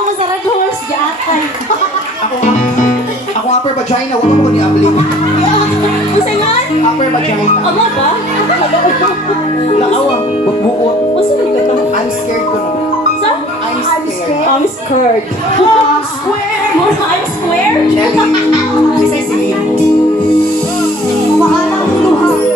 ka masarap horse, gaatay. Ako upper vagina, wala mo ko ni Abling. Usangan? Upper vagina. Ama ba? Lakawa, bukbukot. Usa man ka tamo? I'm scared ko na. Sa? I'm scared. I'm scared. Square. More I'm square? Shelly, isa si Mahalang luha.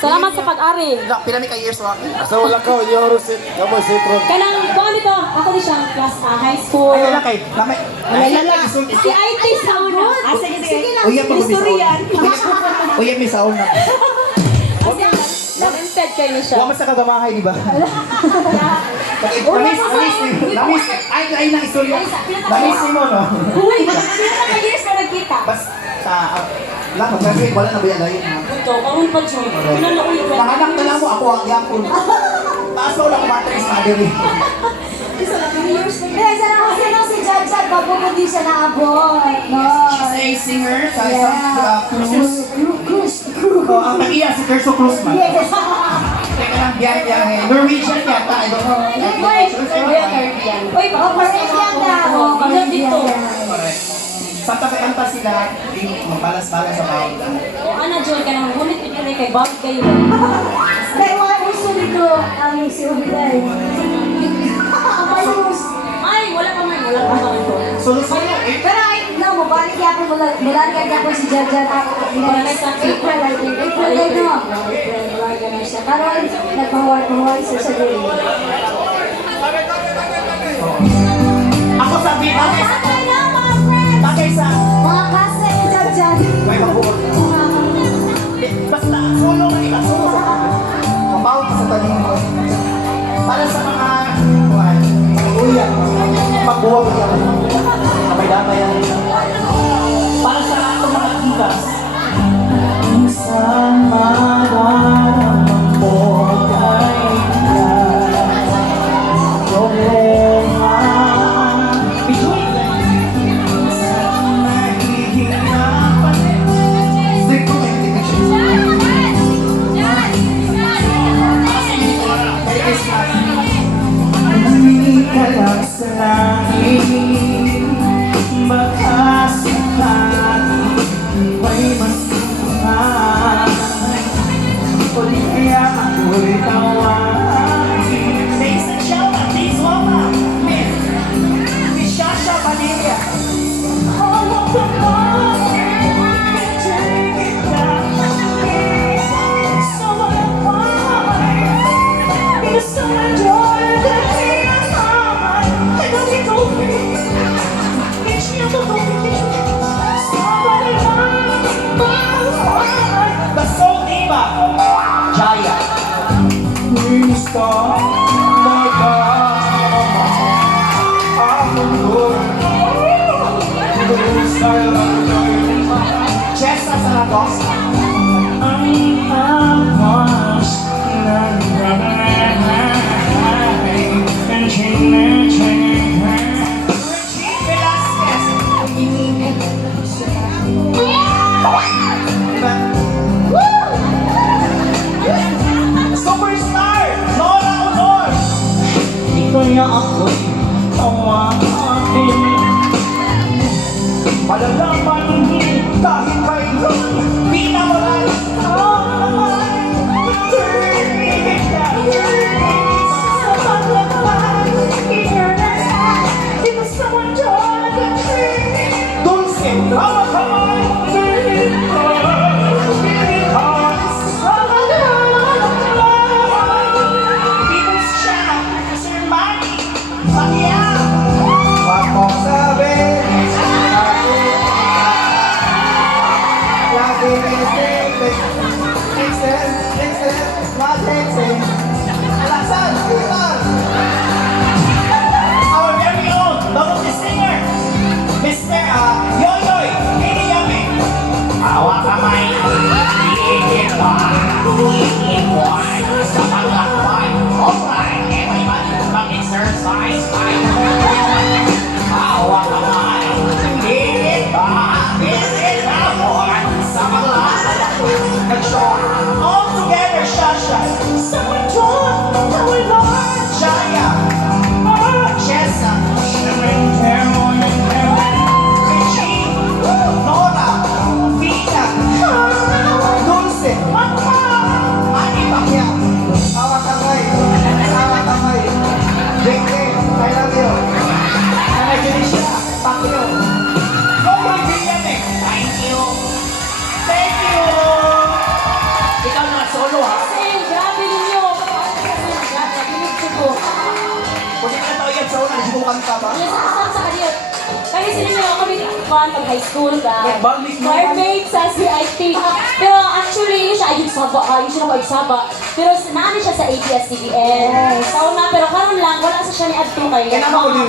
Salamat sa pag-ari. Pinami ka years wa. Sa wala ka, yoro sit, kamo sitron. Kanang, kung ano ito, ako din siyang class high school. Ay, wala kay. Lamay. Si IT Sauna. Ah, sige, sige. Uy, yan History yan. Uy, yan may saon na. Lamented kayo niya siya. Huwag mas sa kagamahay, di ba? Lamis. Ay, na istorya. Lamis mo, no? Uy, pinaka years na nagkita. Basta, lang, mag-graduate, wala na ba yan dahil? Ito, karun pa siya. Pinalauwi ko. Nanganak na lang mo, ako ang yapon. Taas ko lang kumatay sa mother eh. Kaya sana kasi nung si Jajad, bago mo di siya naabot. No. She's a singer sa isang cruise. Cruz. Ang nag-iya si Terso Cruz man. Yes. Teka lang, biyahe. Norwegian yata, I don't know. Uy, baka Caribbean na. Oh, hanggang dito. Correct. Sa kanta sila, magbalas-balas sa bawat. Ana, John, ka nang ngunit pinili kay Bob kayo. Dahil mga uso nito, ang si Ubiday. Ay, wala pa man, wala pa man ito. Solusyon mo, eh. Pero ay, no, mabalik ako, mabalik ako si Jajad. Balik sa April, I think. April, I know. April, mabalik na siya. Karoon, nagpahawar siya sa day. Ako sabi, bagay na, mga friends! bagay sa... Mga kasa ni Jajad. May mabuot. Basta, solo na iba, solo. Mabawag ka sa talim mo. Para sa mga... Uya, magbuwag yan. May data yan. Para sa ato mga kitas. Minsan madaramang mo kay problema. Bituin. Minsan nahihirapan. Strict ko may invitation. Merry Christmas. Hindi ka lang sa langit. Baka sakali may masuhan. O di kaya ako'y tawagin. Ladies and gentlemen, please welcome Miss Shasha Padilla. All of the morning, take it down. So why? Because so enjoy the day of mine. I know you told me. It's you who told me. Somebody the soul diva, Jaya. Please stop, my God. I'm good. Chesa Zaragoza. Regine Velasquez. Superstar, Nora Honor. Ikaw niya ako'y tawagin. Malalaman kahit kailan pinamaral ka naman. Turning it down. Sa paglaban, inernan. Because someone joined the tree. Dulce, kamay. People's Champ, Sir Manny Pacquiao. Wag mo sabihin. Our very own double singer, Mr. Yoyoy Miniyami. Awa kamay, iiwan sa paglakbay. Alright, everybody, mag-exercise tayo. Awa kamay, iiwan sa paglakbay. All together, Shasha. Someone drawn, now we Lord. Jaya. Chesa. Regine. Nora. Vina. Dulce. Nagsusukan ka ba? Nasasam sa kaliyo. Kaya sila niyo ako pag high school ka. Balmig mo. Mermaid sa CIT. Pero actually, siya ayun saba. Ayun siya ako saba. Pero naano siya sa ABS-CBN. So na, pero karon lang, wala sa siya ni Adto kay. Kaya naman ko din.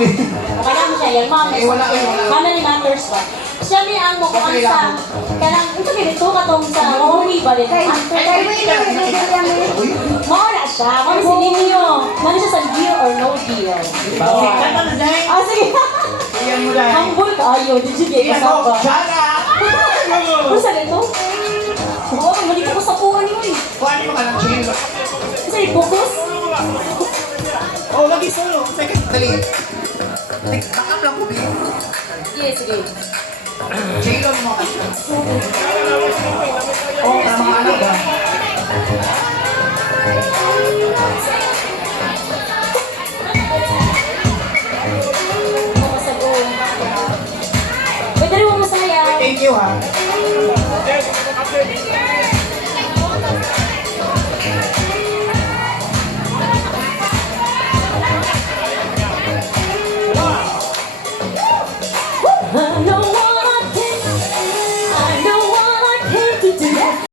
Kaya mo siya, yan ma'am. Wala. Family matters ba? Siya ni ang mukuan Okay sa, lang. kanang, ito ganito katong sa Huawei ba din? Kay Mora siya, mora si Ninyo. Mora siya sa deal or no deal. Kanta na dahil. Ah, sige. Iyan mo dahil. Humble kayo, did you get Iyan mo. kasama? Shut up! Ano sa ganito? Oo, mali ko sa puwan niyo eh. Kuhaan mo ka ng chill. Kasi focus. Oh, lagi solo. Second, dali. Back lang ko, babe. Sige, sige. Chill mo ka. Oh, para mga anak ba? Makasagon. Pwede rin mo masaya. Thank you, ha. I know what I can. I know what I can to do.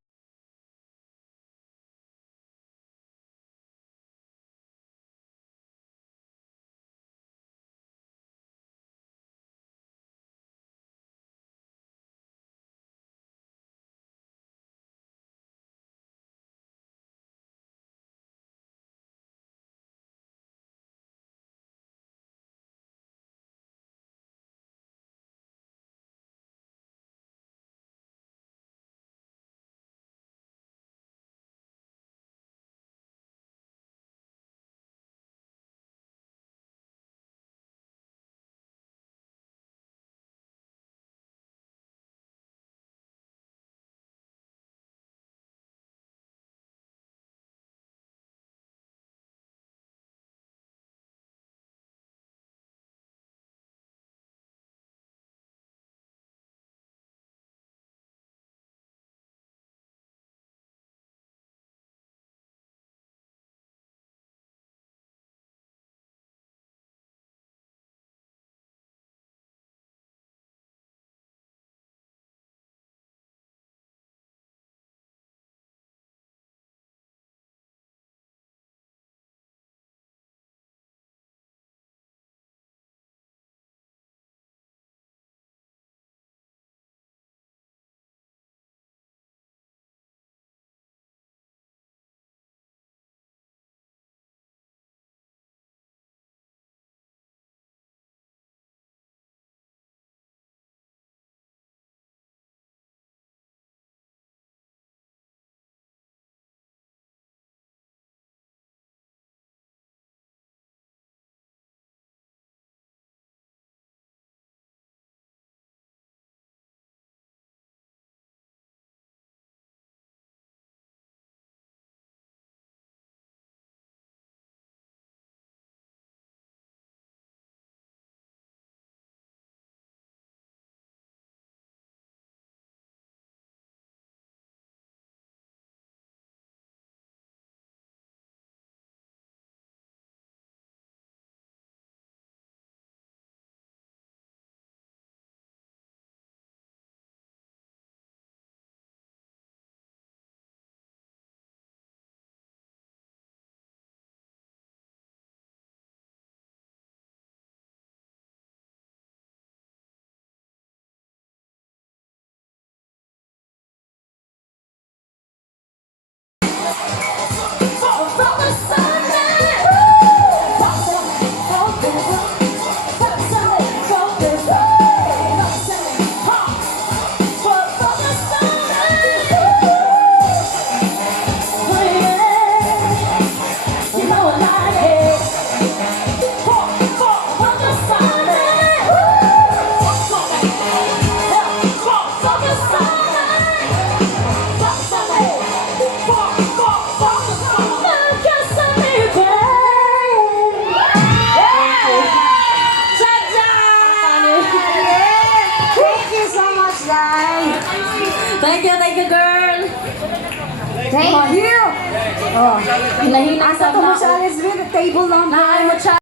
Thank you, girl. Thank you. Oh. Hinahina Asa sa ko mo sa Alice Table lang. Naan mo siya.